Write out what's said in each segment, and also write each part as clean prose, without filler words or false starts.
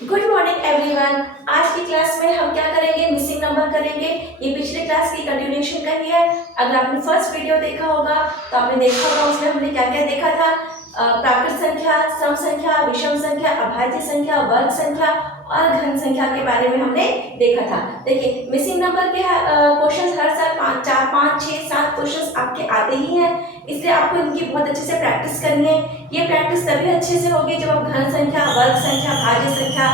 Good morning everyone. आज की class में हम क्या करेंगे, मिसिंग नंबर करेंगे। ये पिछले क्लास की कंटिन्यूएशन का ही है। अगर आपने फर्स्ट वीडियो देखा होगा तो आपने देखा होगा उसमें हमने क्या क्या देखा था। प्राकृत संख्या, सम संख्या, विषम संख्या, अभाज्य संख्या, वर्ग संख्या और घन संख्या के बारे में हमने देखा था। देखिए मिसिंग नंबर के क्वेश्चंस हर साल 5, 6, 7 क्वेश्चंस आपके आते ही हैं, इसलिए आपको इनकी बहुत अच्छे से प्रैक्टिस करनी है। ये प्रैक्टिस तभी अच्छे से होगी जब आप घन संख्या, वर्ग संख्या, भाज्य संख्या,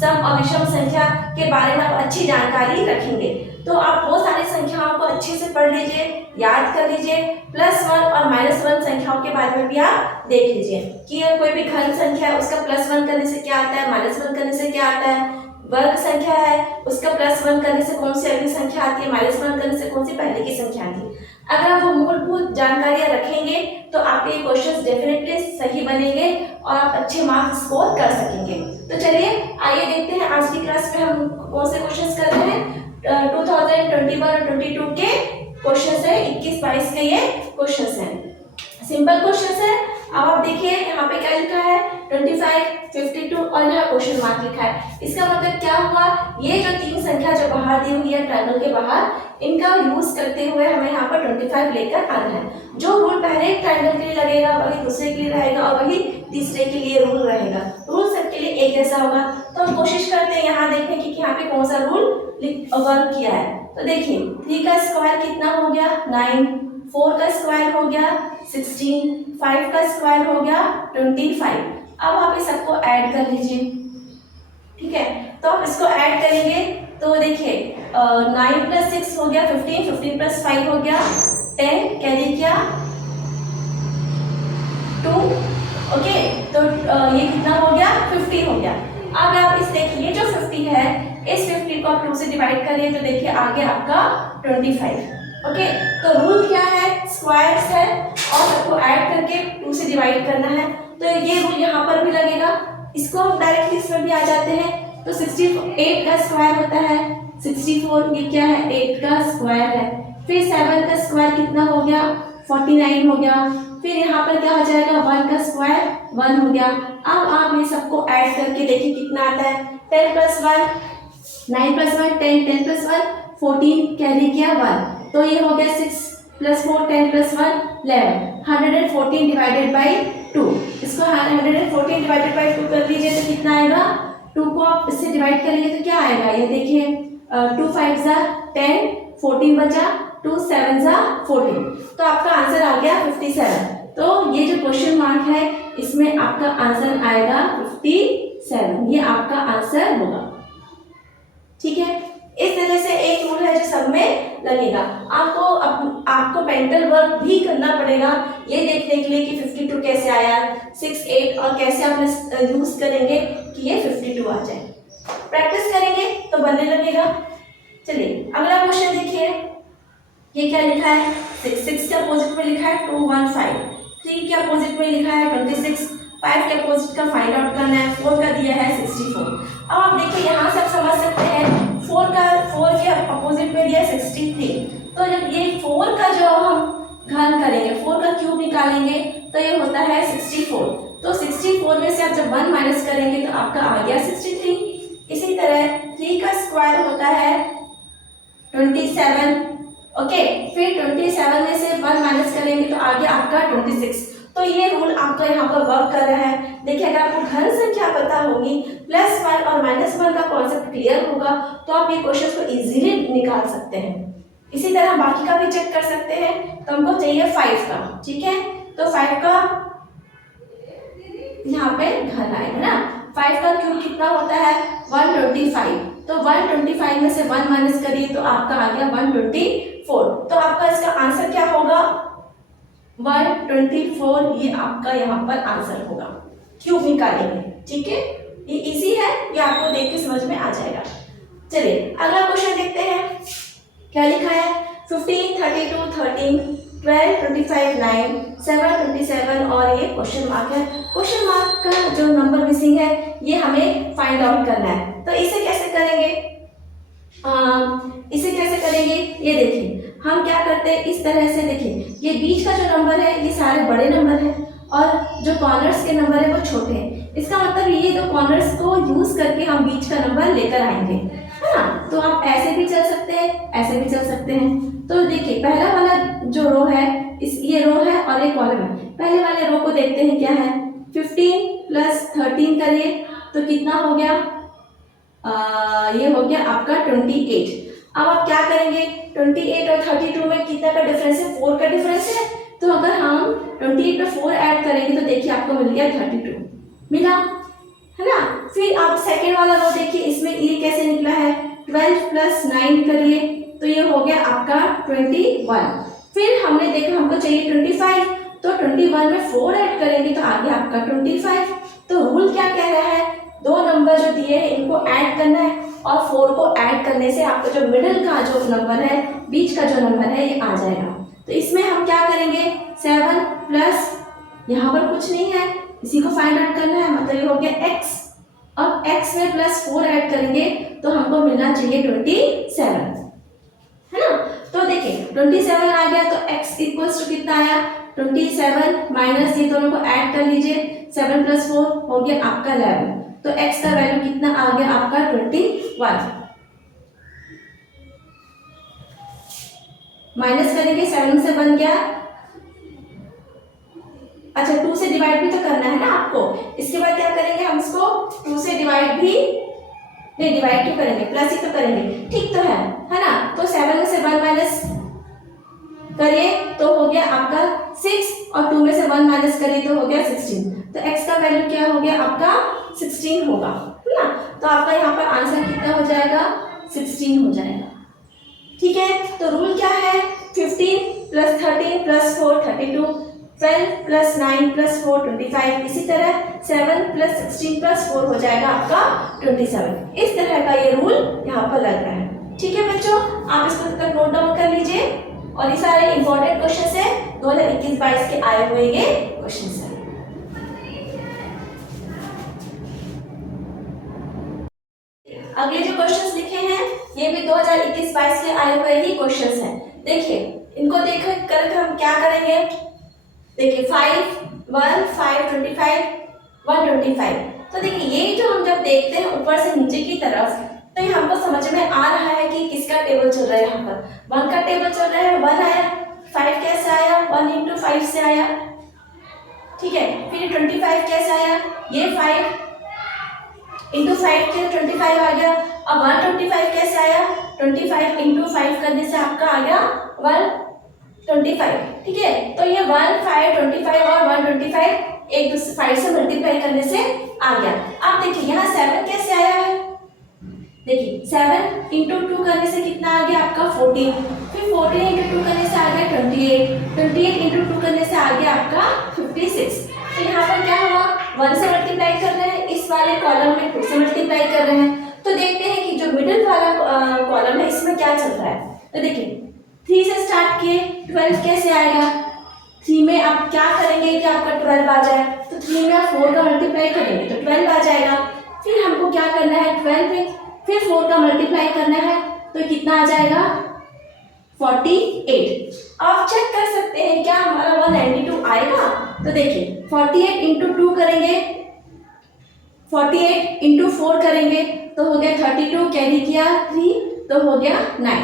सम और विषम संख्या के बारे में आप अच्छी जानकारी रखेंगे। तो आप बहुत सारी संख्याओं को अच्छे से पढ़ लीजिए, याद कर लीजिए। +1 और -1 संख्याओं के बारे में भी आप देख लीजिए कि कोई भी घन संख्या है उसका +1 करने से क्या आता है, -1 करने से क्या आता है। वर्ग संख्या है उसका +1 करने से कौन सी अगली संख्या आती है, -1 करने से कौन सी पहले की संख्या आती है। अगर आप वो मूलभूत जानकारियां रखेंगे तो आपके क्वेश्चंस डेफिनेटली सही बनेंगे और आप अच्छे मार्क्स स्कोर कर सकेंगे। तो चलिए आइए देखते हैं आज की क्लास में हम कौन से क्वेश्चंस कर रहे हैं। 2021 और 22 के क्वेश्चंस है, 21-22 के ये क्वेश्चंस हैं। सिंपल क्वेश्चंस है। अब आप देखिए यहाँ पे क्या लिखा है, 25, 52 और यहाँ क्वेश्चन मार्क लिखा है। इसका मतलब क्या हुआ, ये जो तीन संख्या जो बाहर दी हुई है ट्रायंगल के बाहर, इनका यूज करते हुए हमें यहाँ पर 25 लेकर आना है। जो रूल पहले ट्रायंगल के लिए लगेगा वही दूसरे के लिए रहेगा और वही तीसरे के लिए रूल रहेगा। रूल सबके लिए एक जैसा होगा। तो हम कोशिश करते हैं यहाँ देखने की कि यहाँ पे कौन सा रूल वर्क किया है। तो देखिए 3 का स्क्वायर कितना हो गया, 9, 4 का स्क्वायर हो गया 16, 5 का स्क्वायर हो गया 25। अब आप इस सबको ऐड कर लीजिए, ठीक है। तो आप इसको ऐड करेंगे तो देखिए 9 + 6 हो गया 15, 15 + 5 हो गया 10, कैरी किया 2, ओके। तो ये कितना हो गया, 50 हो गया। अब आप इस देखिए जो 50 है, इस 50 को आप 2 से डिवाइड करिए तो देखिए आगे आपका 25, ओके। तो रूल क्या है, स्क्वायर्स है और सबको ऐड करके 2 से डिवाइड करना है। तो ये रूल यहाँ पर भी लगेगा। इसको हम डायरेक्टली इसमें भी आ जाते हैं। तो 68 का स्क्वायर होता है 64, ये क्या है 8 का स्क्वायर है। फिर 7 का स्क्वायर कितना हो गया 49 हो गया। फिर यहाँ पर क्या हो जाएगा 1 का स्क्वायर 1 हो गया। अब आप ये सबको ऐड करके देखिए कितना आता है, 10 + 1 9 + 1 10, 10 + 1 14, कैरी किया 1। तो ये हो गया 6 + 4 10 + 1 11, 114 डिवाइडेड बाई 2। इसको 114 डिवाइडेड बाई 2 कर लीजिए तो कितना आएगा, 2 को आप इससे डिवाइड करेंगे तो क्या आएगा, ये देखिए 2 5 10, 14 बचा, 2 7 14। तो आपका आंसर आ गया 57। तो ये जो क्वेश्चन मार्क है इसमें आपका आंसर आएगा 57, ये आपका आंसर होगा, ठीक है। इस तरह से एक रूल है जो सब में लगेगा। आपको पेंटल वर्क भी करना पड़ेगा ये देखने के लिए कि 52 कैसे आया, 6, 8 और कैसे आप यूज करेंगे कि ये 52 आ जाए। प्रैक्टिस करेंगे तो बनने लगेगा। चलिए अगला क्वेश्चन देखिए, ये क्या लिखा है, 6 के अपोजिट में लिखा है 215, 3 के अपोजिट में लिखा है 26, 5 के अपोजिट का फाइंड आउट करना है, 4 का दिया है 64। अब आप देखिए यहाँ से आप समझ सकते हैं 4 के अपोजिट में दिया है 63। तो जब ये 4 का जो हम घन करेंगे, 4 का क्यूब निकालेंगे तो ये होता है 64। तो 64 में से आप जब 1 माइनस करेंगे तो आपका आ गया 63। इसी तरह 3 का स्क्वायर होता है 27, ओके। फिर 27 में से 1 माइनस करेंगे तो आ गया आपका 26। तो ये रूल आपका यहाँ पर वर्क कर रहा है। देखिए अगर आपको घन संख्या पता होगी, +1 और -1 का कॉन्सेप्ट क्लियर होगा तो आप ये क्वेश्चन को इजीली निकाल सकते हैं। इसी तरह बाकी का भी चेक कर सकते हैं। तो हमको चाहिए 5 का, ठीक है। तो 5 का यहाँ पे घन आएगा ना, 5 का क्यूब कितना होता है 125। तो 125 में से 1 माइनस करिए तो आपका आ गया 124। तो आपका इसका आंसर क्या होगा 124, ये आपका यहाँ पर आंसर होगा। क्यूब निकालेंगे, ठीक है। ये इजी है, ये आपको देख के समझ में आ जाएगा। चलिए अगला क्वेश्चन देखते हैं, क्या लिखा है 15, 32, 13, 12, 25, 9, 7, 27 और ये क्वेश्चन मार्क है। क्वेश्चन मार्क का जो नंबर मिसिंग है ये हमें फाइंड आउट करना है। तो इसे कैसे करेंगे, ये देखिए हम क्या करते हैं, इस तरह से देखिए ये बीच का जो नंबर है ये सारे बड़े नंबर हैं और जो कॉर्नर्स के नंबर है वो छोटे हैं। इसका मतलब ये दो कॉर्नर्स को यूज करके हम बीच का नंबर लेकर आएंगे, है ना। तो आप ऐसे भी चल सकते हैं, ऐसे भी चल सकते हैं। तो देखिए पहला वाला जो रो है, ये रो है और ये कॉलम है। पहले वाले रो को देखते हैं क्या है, 15 प्लस 13 करिए तो कितना हो गया, ये हो गया आपका 28। अब आप क्या करेंगे, 28 और 32 में कितना का डिफरेंस है, 4 का डिफरेंस है। तो अगर हम 28 में 4 ऐड करेंगे तो देखिए आपको मिल गया 32 मिला, है ना। फिर आप सेकेंड वाला रो देखिए, इसमें ये कैसे निकला है, 12 प्लस 9 करिए तो ये हो गया आपका 21। फिर हमने देखा हमको चाहिए 25, तो 21 में 4 ऐड करेंगे तो आ गया आपका 25। तो रूल क्या कह रहा है, दो नंबर जो दिए हैं इनको ऐड करना है और 4 को ऐड करने से आपको जो मिडिल का जो नंबर है, बीच का जो नंबर है, ये आ जाएगा। तो इसमें हम क्या करेंगे, 7 प्लस, यहाँ पर कुछ नहीं है, इसी को फाइंड आउट करना है, मतलब ये हो गया x। अब x में प्लस 4 ऐड करेंगे तो हमको मिलना चाहिए 27, है ना। तो देखिए 27 आ गया तो x इक्वल्स टू कितना आया, 27 माइनस ये दोनों को ऐड कर लीजिए, 7 प्लस 4 हो गया आपका 11। तो x का वैल्यू कितना आ गया आपका 21। माइनस करेंगे, 7 से बन गया, अच्छा 2 से डिवाइड भी तो करना है ना आपको। इसके बाद क्या करेंगे हम इसको 2 से डिवाइड भी, नहीं डिवाइड क्यों करेंगे, प्लस ही तो करेंगे, ठीक तो है ना। तो 7 में से 1 माइनस करिए तो हो गया आपका 6 और 2 में से 1 माइनस करिए तो हो गया 16। तो x का वैल्यू क्या हो गया आपका 16 होगा, है ना। तो आपका यहाँ पर आंसर कितना हो जाएगा, 16 हो जाएगा, ठीक है। तो रूल क्या है, 15 प्लस 13 प्लस 4 32, 12 प्लस 9 प्लस 4 25, इसी तरह 7 प्लस 16 प्लस 4 हो जाएगा आपका 27। इस तरह का ये रूल यहाँ पर लग रहा है, ठीक है बच्चों। आप इसको तक नोट डाउन कर लीजिए और ये सारे इंपॉर्टेंट क्वेश्चन है 2021-22 के आए हुए ये क्वेश्चन है। अगले जो क्वेश्चंस लिखे हैं ये भी 2021-22 के आए हुए ही क्वेश्चंस हैं। देखिए इनको देख कर हम क्या करेंगे, देखिए 5 1 5 25 125। तो देखिए ये जो हम जब देखते हैं ऊपर से नीचे की तरफ तो ये हमको समझ में आ रहा है कि किसका टेबल चल रहा है। यहाँ पर 1 का टेबल चल रहा है, 1 आया, 5 कैसे आया, 1 into 5 से आया, ठीक है। फिर 25 कैसे आया, ये 5 into 5 के 25 आ गया। अब 125 कैसे आया, 25 into 5 करने से आपका आ गया 125, ठीक है। तो ये 1 5 25 और 125 एक दूसरे 5 से मल्टीप्लाई करने से आ गया। अब देखिए यहाँ 7 कैसे आया है, देखिए 7 into 2 करने से कितना आ गया आपका 14, फिर 14 into 2 करने से आ गया 28, 28 into 2 करने से आ गया आपका 56। तो यहाँ पर क्या हुआ, 1 से मल्टीप्लाई कर रहे हैं, इस वाले कॉलम में 2 से मल्टीप्लाई कर रहे हैं। तो देखते हैं कि जो मिडिल वाला कॉलम है इसमें क्या चल रहा है। तो देखिए 3 से स्टार्ट किए, 12 कैसे आएगा, 3 में आप क्या करेंगे कि आपका 12 आ जाए, तो 3 में आप 4 का मल्टीप्लाई करेंगे तो 12 आ जाएगा। फिर हमको क्या करना है, 12 में फिर 4 का मल्टीप्लाई करना है तो कितना आ जाएगा 48। आप चेक कर सकते हैं क्या हमारा 192 आएगा। तो देखिए 48 into 2 करेंगे, 48 into 4 करेंगे तो हो गया 32, कैरी किया 3 तो हो गया 9।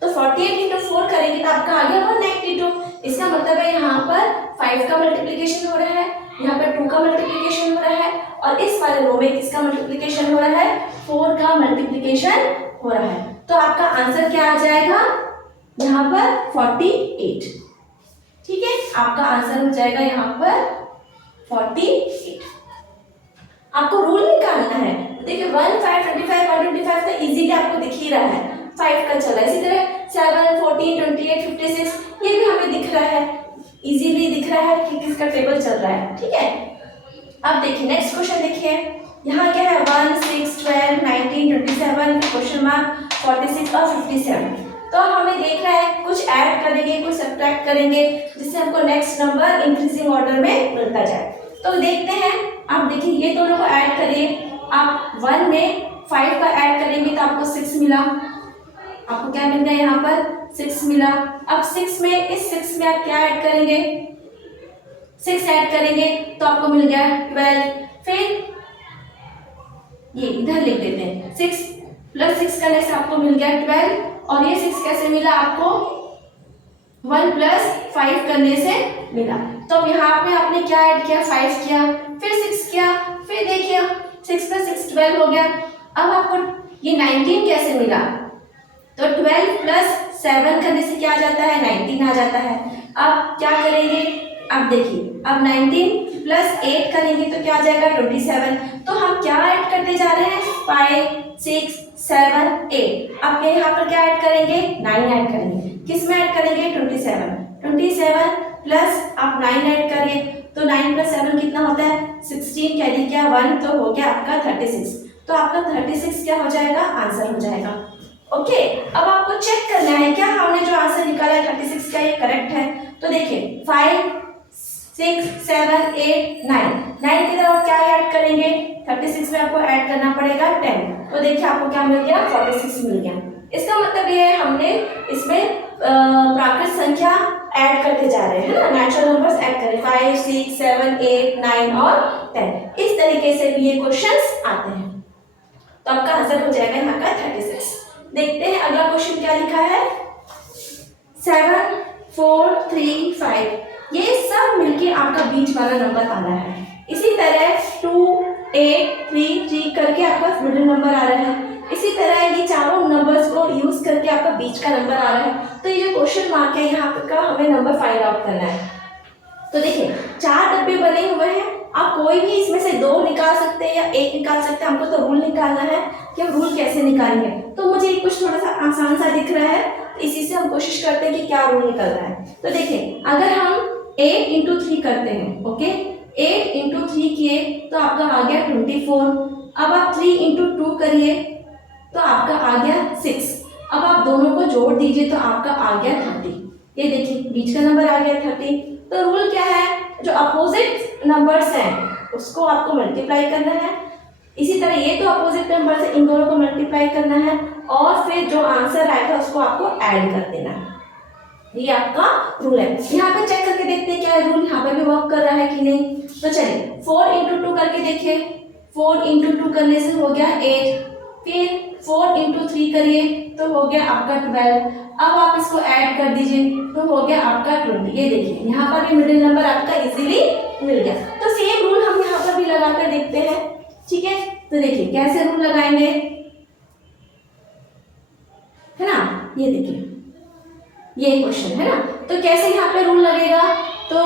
तो 48 into 4 करेंगे तो आपका आ गया 192। इसका मतलब है यहाँ पर 5 का मल्टीप्लिकेशन हो रहा है, यहाँ पर 2 का मल्टीप्लिकेशन हो रहा है और इस वाले रो में किसका मल्टीप्लिकेशन हो रहा है, 4 का मल्टीप्लिकेशन हो रहा है। तो आपका आंसर क्या आ जाएगा यहाँ पर 48, ठीक है। आपका आंसर हो जाएगा यहाँ पर 48। आपको रूल निकालना है। देखिए 1 5 25 125 तो इजीली आपको दिख ही रहा है, 5 का चला। इसी तरह 7 14 28 56 ये भी हमें दिख रहा है, इजीली दिख रहा है कि किसका टेबल चल रहा है, ठीक है। अब देखिए नेक्स्ट क्वेश्चन देखिए, यहाँ क्या है 1 6 12 19 27 क्वेश्चन मार्क 46 और 57। तो हमें देख रहा है कुछ ऐड करेंगे कुछ सब्ट्रैक्ट करेंगे जिससे हमको नेक्स्ट नंबर इंक्रीजिंग ऑर्डर में मिलता जाए। तो देखते हैं, आप देखिए ये दोनों को ऐड करिए, आप 1 में 5 का ऐड करेंगे तो आपको 6 मिला, आपको क्या मिल गया यहाँ पर 6 मिला। अब 6 में इस 6 में आप क्या ऐड करेंगे, 6 ऐड करेंगे तो आपको मिल गया 12। फिर ये इधर लिख देते हैं। 6 + 6 करने से आपको मिल गया 12 और ये 6 कैसे मिला आपको 1 + 5 करने से मिला। तो अब यहाँ पे आपने क्या ऐड किया 5 किया फिर 6 किया फिर देखिए 6 + 6 12 हो गया। अब आपको ये 19 कैसे मिला तो 12 + 7 करने से क्या आ जाता है 19 आ जाता है। अब क्या करेंगे अब देखिए अब 19 + 8 करेंगे तो क्या आ जाएगा 27। तो हम क्या ऐड करते जा रहे हैं 5 6 7 8। अब यहाँ पर क्या ऐड करेंगे 9 ऐड करेंगे। किस में ऐड करेंगे 27 प्लस आप 9 ऐड करिए तो 9 + 7 कितना होता है 16 कह दी क्या 1 तो हो गया आपका 36। तो आपका 36 क्या हो जाएगा आंसर हो जाएगा। ओके अब आपको चेक करना है क्या हमने जो आंसर निकाला है 36 का ये करेक्ट है। तो देखिए 5 6 7 8 9 9 की तरफ क्या ऐड करेंगे 36 में आपको ऐड करना पड़ेगा 10। तो देखिए आपको क्या मिल गया 46 मिल गया। इसका मतलब ये है हमने इसमें प्राकृत संख्या ऐड करते जा रहे हैं ना नेचुरल नंबर्स ऐड करें 5 6 7 8 9 और 10। इस तरीके से भी ये क्वेश्चंस आते हैं। तो आपका आंसर हो जाएगा यहाँ का 36। देखते हैं अगला क्वेश्चन क्या लिखा है 7 4 3 5 ये सब मिलके आपका बीच वाला नंबर आ रहा है। इसी तरह 2 8 3 3 करके आपका मिडिल नंबर आ रहा है। इसी तरह ये चारों नंबर्स को यूज करके आपका बीच का नंबर आ रहा है। तो ये जो क्वेश्चन मार्क है यहाँ का हमें नंबर फाइंड आउट करना है। तो देखिए 4 डब्बे बने हुए हैं आप कोई भी इसमें से 2 निकाल सकते हैं या 1 निकाल सकते हैं। हमको तो रूल निकालना है कि हम रूल कैसे निकालेंगे। तो मुझे कुछ थोड़ा सा आसान सा दिख रहा है तो इसी से हम कोशिश करते हैं कि क्या रूल निकल रहा है। तो देखिए अगर हम 8 × 3 करते हैं ओके 8 × 3 किए तो आपका आ गया 24। अब आप 3 × 2 करिए तो आपका आ गया 6। अब आप दोनों को जोड़ दीजिए तो आपका आ गया 30। ये देखिए बीच का नंबर आ गया 30। तो रूल क्या है जो अपोजिट नंबर्स हैं उसको आपको मल्टीप्लाई करना है। इसी तरह ये तो अपोजिट नंबर्स है इन दोनों को मल्टीप्लाई करना है और फिर जो आंसर आएगा उसको आपको ऐड कर देना है। ये आपका रूल है। यहाँ पे चेक करके देखते हैं क्या रूल यहाँ पे भी वर्क कर रहा है कि नहीं। तो चलिए 4 × 2 करके देखिए 4 × 2 करने से हो गया 8 फिर 4 × 3 करिए तो हो गया आपका 12। अब आप इसको ऐड कर दीजिए तो हो गया आपका 20। ये देखिए यहाँ पर भी मिडिल नंबर आपका इजीली मिल गया। तो सेम रूल हम यहाँ पर भी लगा कर देखते हैं ठीक है। तो देखिए कैसे रूल लगाएंगे है ना। ये देखिए ये क्वेश्चन है ना तो कैसे यहाँ पे रूल लगेगा तो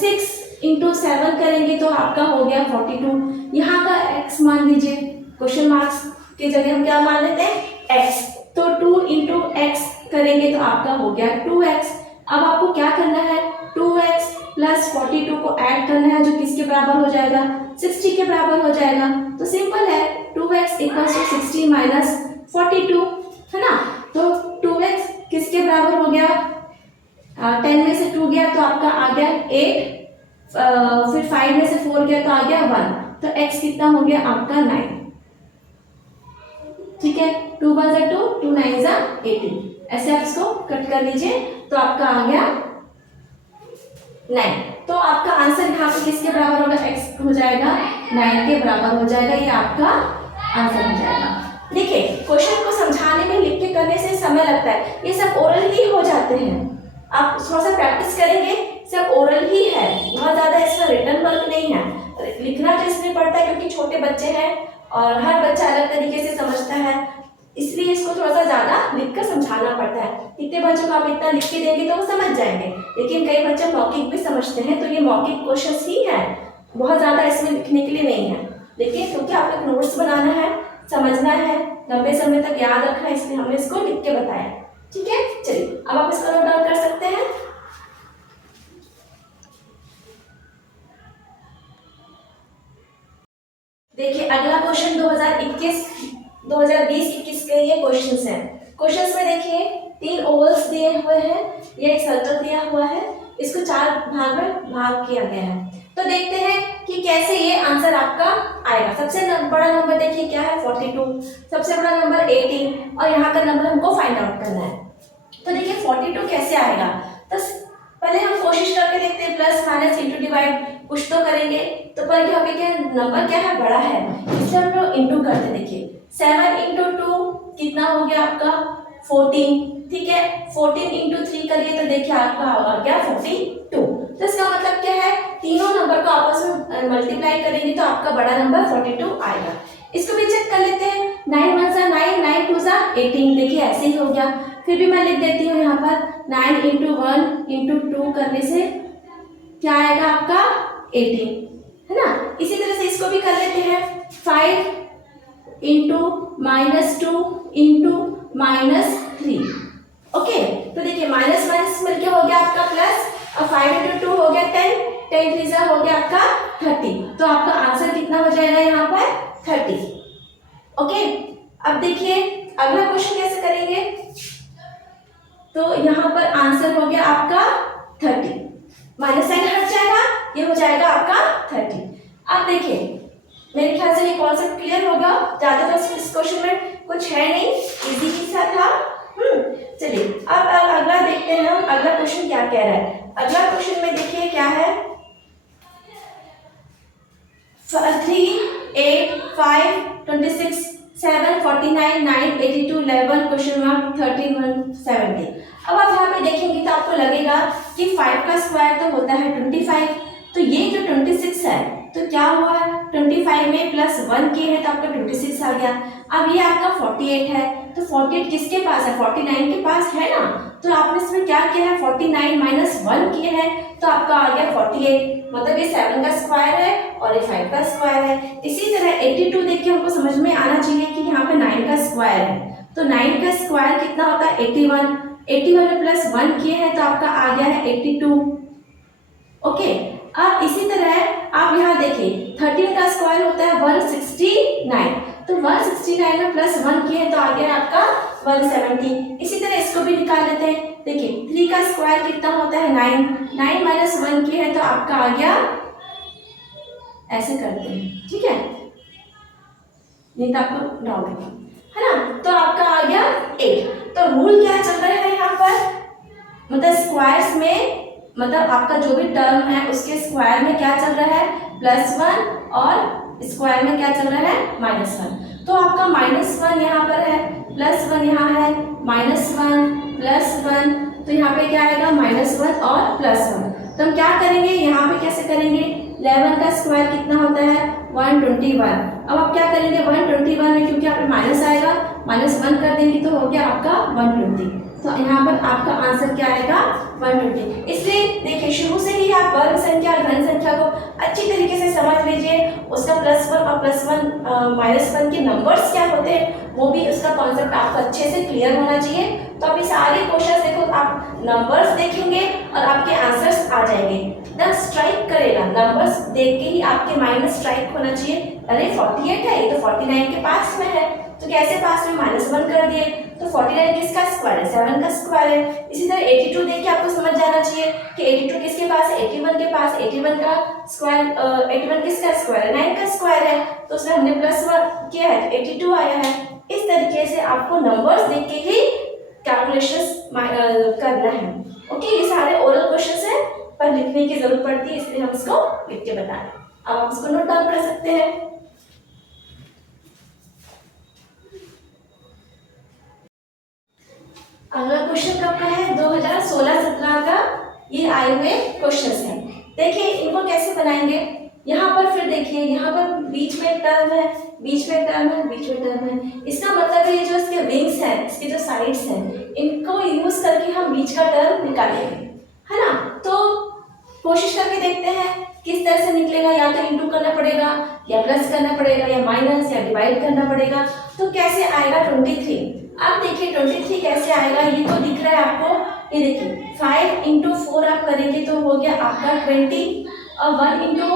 6 × 7 करेंगे तो आपका हो गया 42। यहाँ का x मान लीजिए क्वेश्चन मार्क्स की जगह हम क्या मान लेते हैं x। तो 2 × x करेंगे तो आपका हो गया 2x। अब आपको क्या करना है 2x + 42 को ऐड करना है जो किसके बराबर हो जाएगा 60 के बराबर हो जाएगा। तो सिंपल है 2x = 60 - 42 है ना। तो 2x किसके बराबर हो गया 10 में से 2 गया तो आपका आ गया 8 फिर 5 में से 4 गया तो आ गया 1। तो x कितना हो गया आपका 9 ठीक है। 2 × 2 2 9 × 18 ऐसे आप इसको कट कर लीजिए तो आपका आ गया 9। तो आपका आंसर यहाँ पे किसके बराबर होगा x हो जाएगा 9 के बराबर हो जाएगा। ये आपका आंसर हो जाएगा। देखिए क्वेश्चन को समझाने में लिख के करने से समय लगता है ये सब ओरल ही हो जाते हैं। आप थोड़ा सा प्रैक्टिस करेंगे सब ओरल ही है बहुत ज़्यादा इसमें रिटन वर्क नहीं है। लिखना तो इसलिए पड़ता है क्योंकि छोटे बच्चे हैं और हर बच्चा अलग तरीके से समझता है इसलिए इसको थोड़ा सा ज़्यादा लिख कर समझाना पड़ता है। इतने बच्चों को आप इतना लिख के देंगे तो वो समझ जाएंगे। लेकिन कई बच्चे मौखिक भी समझते हैं तो ये मौखिक क्वेश्चंस ही है बहुत ज़्यादा इसमें लिखने के लिए नहीं है। लेकिन क्योंकि आपको नोट्स बनाना है समझना है लंबे समय तक याद रखना है इसलिए हमने इसको लिख के बताया ठीक है। चलिए अब आप इसको नोट डाउन कर सकते हैं। देखिए अगला क्वेश्चन 2020-21 के ये क्वेश्चंस हैं। क्वेश्चंस में देखिए 3 ओवल्स दिए हुए हैं ये एक सर्कल दिया हुआ है इसको 4 भाग में भाग किया गया है। तो देखते हैं कि कैसे ये आंसर आपका आएगा। सबसे बड़ा नंबर देखिए क्या है 42 सबसे बड़ा नंबर 18 और यहाँ का नंबर हमको फाइंड आउट करना है। तो देखिए 42 कैसे आएगा तो पहले हम कोशिश करके देखते हैं प्लस माइनस इंटू डिवाइड कुछ तो करेंगे। तो पर क्या नंबर क्या है बड़ा है इसलिए हम लोग इंटू करते। देखिए 7 इंटू 2 कितना हो गया आपका 14, ठीक है। 14 इंटू 3 करिए तो देखिए आपका आ गया 42। तो इसका मतलब क्या है, तीनों नंबर को आपस में मल्टीप्लाई करेंगे तो आपका बड़ा नंबर 42 आएगा। इसको भी चेक कर लेते हैं। 9 1 सा 9, 9 2 सा 18, देखिए ऐसे ही हो गया। फिर भी मैं लिख देती हूँ यहाँ पर 9 इंटू 1 इंटू 2 करने से क्या आएगा आपका 18, है ना। इसी तरह से इसको भी कर लेते हैं। 5 इंटू -2 इंटू -3, ओके। तो देखिए माइनस माइनस मिलके हो गया आपका प्लस, और 5 इंटू 2 हो गया 10, 10 3 जा हो गया आपका 30। तो आपका आंसर कितना हो जाएगा यहाँ पर 30, ओके। अब देखिए अगला क्वेश्चन कैसे करेंगे। तो यहाँ पर आंसर हो गया आपका 30, माइनस साइन हट जाएगा, ये हो जाएगा आपका 30। अब देखिए मेरे ख्याल से ये कॉन्सेप्ट क्लियर होगा, ज्यादा तो इस क्वेश्चन में कुछ है नहीं, इजी ही सा था। चलिए अब अगला देखते हैं हम, अगला क्वेश्चन क्या कह रहा है। अगला क्वेश्चन में देखिए क्या है, 3 8 5 26 7 49 9 82 11 क्वेश्चन मार्क 13 1 70। अब आप यहाँ पे देखेंगे तो आपको लगेगा कि 5 का स्क्वायर तो होता है 25, तो ये जो 26 है तो क्या हुआ है 25 में प्लस 1 किए हैं तो आपका 26 आ गया। अब ये आपका 48 है, तो 48 किसके पास है 49 के पास है ना। तो आपने इसमें क्या किया है 49 माइनस 1 किए हैं तो आपका आ गया 48, मतलब ये 7 का स्क्वायर है और ये 5 का स्क्वायर है। इसी तरह 82 देख के हमको समझ में आना चाहिए कि यहाँ पे 9 का स्क्वायर है, तो 9 का स्क्वायर कितना होता है 81, 81 में प्लस 1 किए हैं तो आपका आ गया है 82, ओके। अब इसी तरह आप यहाँ देखिए 13 का स्क्वायर होता है 169, तो 169 में प्लस 1 किए हैं तो आ गया आपका 170। इसी तरह इसको भी निकाल लेते हैं। देखिए 3 का स्क्वायर कितना होता है 9, 9 माइनस 1 किए हैं तो आपका आ गया, ऐसे करते हैं ठीक है, नहीं तो आपको डाउट होगा, है ना। तो आपका आ गया 8। तो रूल क्या चल रहा है यहाँ पर, मतलब स्क्वायर्स में, मतलब आपका जो भी टर्म है उसके स्क्वायर में क्या चल रहा है +1 और स्क्वायर में क्या चल रहा है -1। तो आपका -1 यहाँ पर है, +1 यहाँ है, -1 +1, तो यहाँ पे क्या आएगा -1 और +1। तो हम क्या करेंगे यहाँ पे कैसे करेंगे, 11 का स्क्वायर कितना होता है 121। अब आप क्या करेंगे 121 में क्योंकि यहाँ पे माइनस आएगा, -1 कर देंगे तो हो गया आपका 120। तो यहाँ पर आपका आंसर क्या आएगा 120। इसलिए देखिए शुरू से ही आप वर्ग संख्या और घन संख्या को अच्छी तरीके से समझ लीजिए, उसका +1 और +1 -1 के नंबर्स क्या होते हैं वो भी उसका कॉन्सेप्ट आपको अच्छे से क्लियर होना चाहिए। तो अभी सारे क्वेश्चन देखो, आप नंबर्स देखेंगे और आपके आंसर्स आ जाएंगे, एकदम स्ट्राइक करेगा, नंबर्स देख के ही आपके माइंड में स्ट्राइक होना चाहिए। अरे 48 है, ये तो 49 के पास में है, तो कैसे पास में -1 कर दिए, तो 49 किसका स्क्वायर है 7 का स्क्वायर है। इसी तरह 82 देख के आपको समझ जाना चाहिए कि 82 किसके पास है 81 के पास, 81 का स्क्वायर 81 किसका स्क्वायर है 9 का स्क्वायर है, तो उसमें हमने +1 किया है तो 82 आया है। इस तरीके से आपको नंबर्स देख के ही कैलकुलेशंस करना है, ओके। ये सारे ओरल क्वेश्चंस हैं पर लिखने की जरूरत पड़ती है, इसलिए हम इसको लिख के बता रहे हैं। अब आप इसको नोट डाउन कर सकते हैं। अगला क्वेश्चन कब का है 2016-17 का, ये आए हुए क्वेश्चंस हैं। देखिए इनको कैसे बनाएंगे, यहाँ पर फिर देखिए यहाँ पर बीच में एक टर्म है, बीच में एक टर्म है, बीच में टर्म है, इसका मतलब ये जो इसके विंग्स हैं, इसके जो साइड्स हैं, इनको यूज करके हम बीच का टर्म निकालेंगे, है ना। तो कोशिश करके देखते हैं किस तरह से निकलेगा, या तो इंटू करना पड़ेगा या प्लस करना पड़ेगा या माइनस या डिवाइड करना पड़ेगा। तो कैसे आएगा 23। अब देखिए 23 कैसे आएगा, ये तो दिख रहा है आपको, ये देखिए 5 इंटू 4 आप करेंगे तो हो गया आपका 20, और 1 इंटू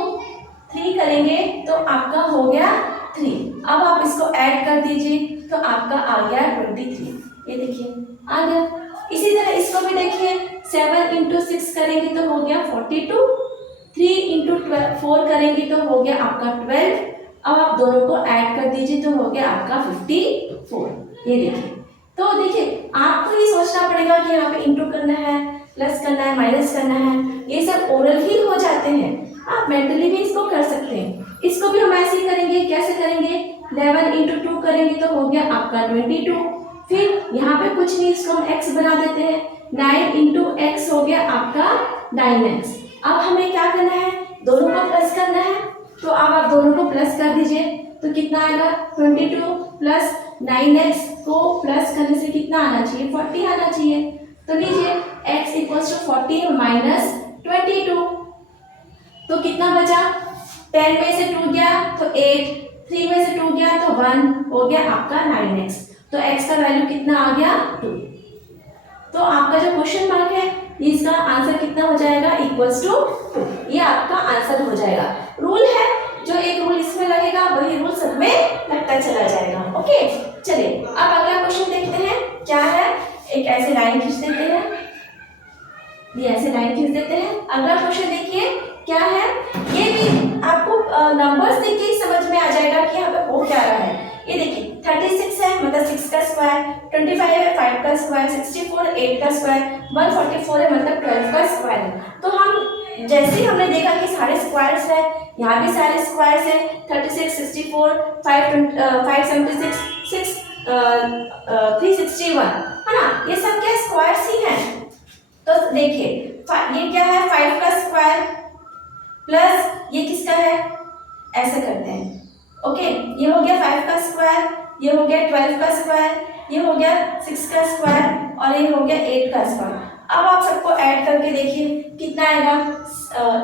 3 करेंगे तो आपका हो गया 3। अब आप इसको ऐड कर दीजिए तो आपका आ गया 23, ये देखिए आ गया। इसी तरह इसको भी देखिए 7 इंटू 6 करेंगे तो हो गया 42, 3 इंटू 4 करेंगे तो हो गया आपका 12। अब आप दोनों को ऐड कर दीजिए तो हो गया आपका 54, ये देखिए। तो देखिए आपको ये सोचना पड़ेगा कि यहाँ पे इंटू करना है, प्लस करना है, माइनस करना है, ये सब ओरल ही हो जाते हैं, आप मेंटली भी इसको कर सकते हैं। इसको भी हम ऐसे ही करेंगे, कैसे करेंगे, 11 इंटू 2 करेंगे तो हो गया आपका 22। फिर यहाँ पे कुछ नहीं, इसको हम x बना देते हैं। 9 इंटू एक्स हो गया आपका 9x। अब हमें क्या करना है, दोनों को प्लस करना है, तो अब आप दोनों को प्लस कर दीजिए। तो कितना आएगा, 22 प्लस 9x को प्लस करने से कितना आना चाहिए, 40 आना चाहिए। तो लीजिए x इक्वल्स टू 40 माइनस 22, तो कितना बचा, 10 में से 2 गया तो 8, 3 में से 2 गया तो 1, हो गया आपका 9x। तो x का वैल्यू कितना आ गया, 2। तो आपका जो क्वेश्चन मार्क है इसका आंसर कितना हो जाएगा, इक्वल्स टू 2। ये आपका आंसर हो जाएगा। रूल है, जो एक रूल इसमें लगेगा वही रूल सब में लगता चला जाएगा। ओके, चलिए अब अगला क्वेश्चन देखते हैं क्या है। एक ऐसे लाइन खींच देते हैं, ये ऐसे लाइन खींच देते हैं। अगला क्वेश्चन देखिए क्या है, ये भी आपको नंबर्स देख के ही समझ में आ जाएगा कि यहाँ पे हो क्या रहा है। ये देखिए 36 है मतलब 6 का स्क्वायर, 25 है 5 का स्क्वायर, 64 8 का स्क्वायर, 144 है मतलब 12 का स्क्वायर। तो हम जैसे ही हमने देखा कि सारे स्क्वायर्स है, यहाँ भी सारे स्क्वायर्स है, 36, 64, 576, 6, 361 है ना, ये सब क्या स्क्वायर्स ही हैं। तो देखिए ये क्या है, 5 का स्क्वायर प्लस ये किसका है, ऐसे करते हैं। ओके, ये हो गया 5 का स्क्वायर, ये हो गया 12 का स्क्वायर, ये हो गया 6 का स्क्वायर और ये हो गया 8 का स्क्वायर। अब आप सबको ऐड करके देखिए कितना आएगा,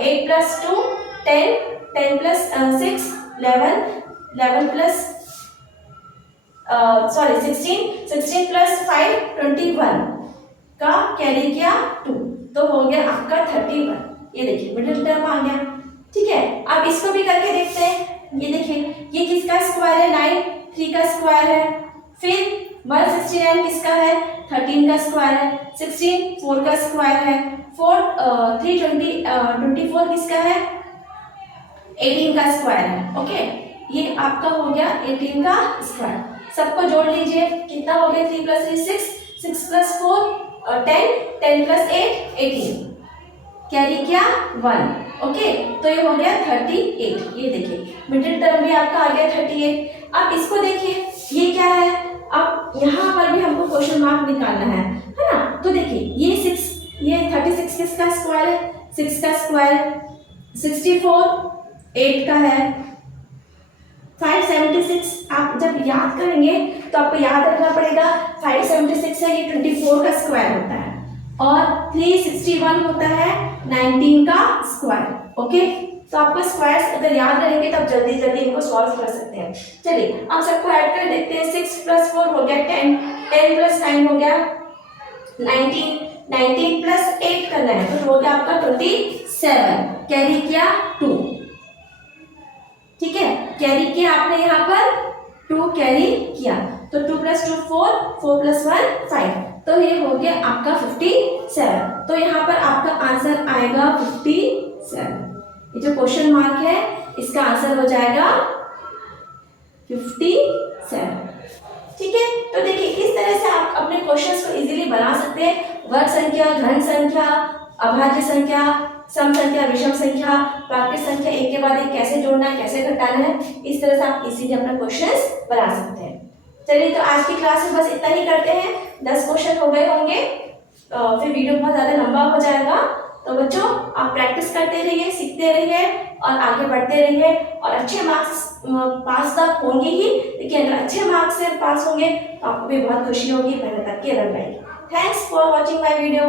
8 प्लस 2 10, 10 प्लस 6 11, 11 प्लस 16 प्लस 5 21 का कैरी किया 2, तो हो गया आपका 31। ये देखिए मिडिल टर्म आ गया। ठीक है, अब इसको भी करके देखते हैं। ये देखिए ये किसका स्क्वायर है, 9, 3 का स्क्वायर है। फिर 169 किसका है, 13 का स्क्वायर है। 16 4 का स्क्वायर है। 324 किसका है, 18 का स्क्वायर है। ओके, ये आपका हो गया 18 का स्क्वायर। सबको जोड़ लीजिए, कितना हो गया, 3 प्लस 3 6, 6 प्लस 4 10, 10 प्लस 8 18, कैरी किया 1। ओके, तो ये हो गया 38। ये देखिए मिडिल टर्म भी आपका आ गया 38। अब इसको देखिए ये क्या है, अब यहाँ पर भी हमको क्वेश्चन मार्क निकालना है ना। तो देखिए ये 36 किसका स्क्वायर है, 6 का स्क्वायर, 64 8 का है, 576 आप जब याद करेंगे तो आपको याद रखना पड़ेगा 576 है, ये 24 का स्क्वायर होता है और 361 होता है 19 का स्क्वायर। ओके, तो आपको स्क्वायर्स अगर याद रहेंगे तब जल्दी जल्दी इनको सॉल्व कर सकते हैं। चलिए आप सबको ऐड कर देखते हैं। 6 प्लस 4 हो गया 10, 10 प्लस 9 हो गया 19, 19 प्लस 8 करना है तो हो गया आपका 27, कैरी किया 2। ठीक है, कैरी किया आपने यहाँ पर 2 कैरी किया, तो 2 प्लस 2 4, 4 प्लस 1 5, तो ये हो गया आपका 57। तो यहाँ पर आपका आंसर आएगा 57। ये जो क्वेश्चन मार्क है इसका आंसर हो जाएगा 57। ठीक है, तो देखिए इस तरह से आप अपने क्वेश्चंस को इजीली बना सकते हैं। वर्ग संख्या, घन संख्या, अभाज्य संख्या, सम संख्या, विषम संख्या, प्राकृत संख्या एक के बाद एक कैसे जोड़ना है, कैसे घटाना है, इस तरह से आप इजीली अपना क्वेश्चंस बना सकते हैं। चलिए तो आज की क्लास में बस इतना ही करते हैं। 10 क्वेश्चन हो गए होंगे, फिर वीडियो बहुत ज़्यादा लंबा हो जाएगा। तो बच्चों आप प्रैक्टिस करते रहिए, सीखते रहिए और आगे बढ़ते रहिए और अच्छे मार्क्स पास तक होंगे ही, लेकिन अगर अच्छे मार्क्स से पास होंगे तो आपको भी बहुत खुशी होगी, मेहनत आपकी रंग आएगी। Thanks for watching my video.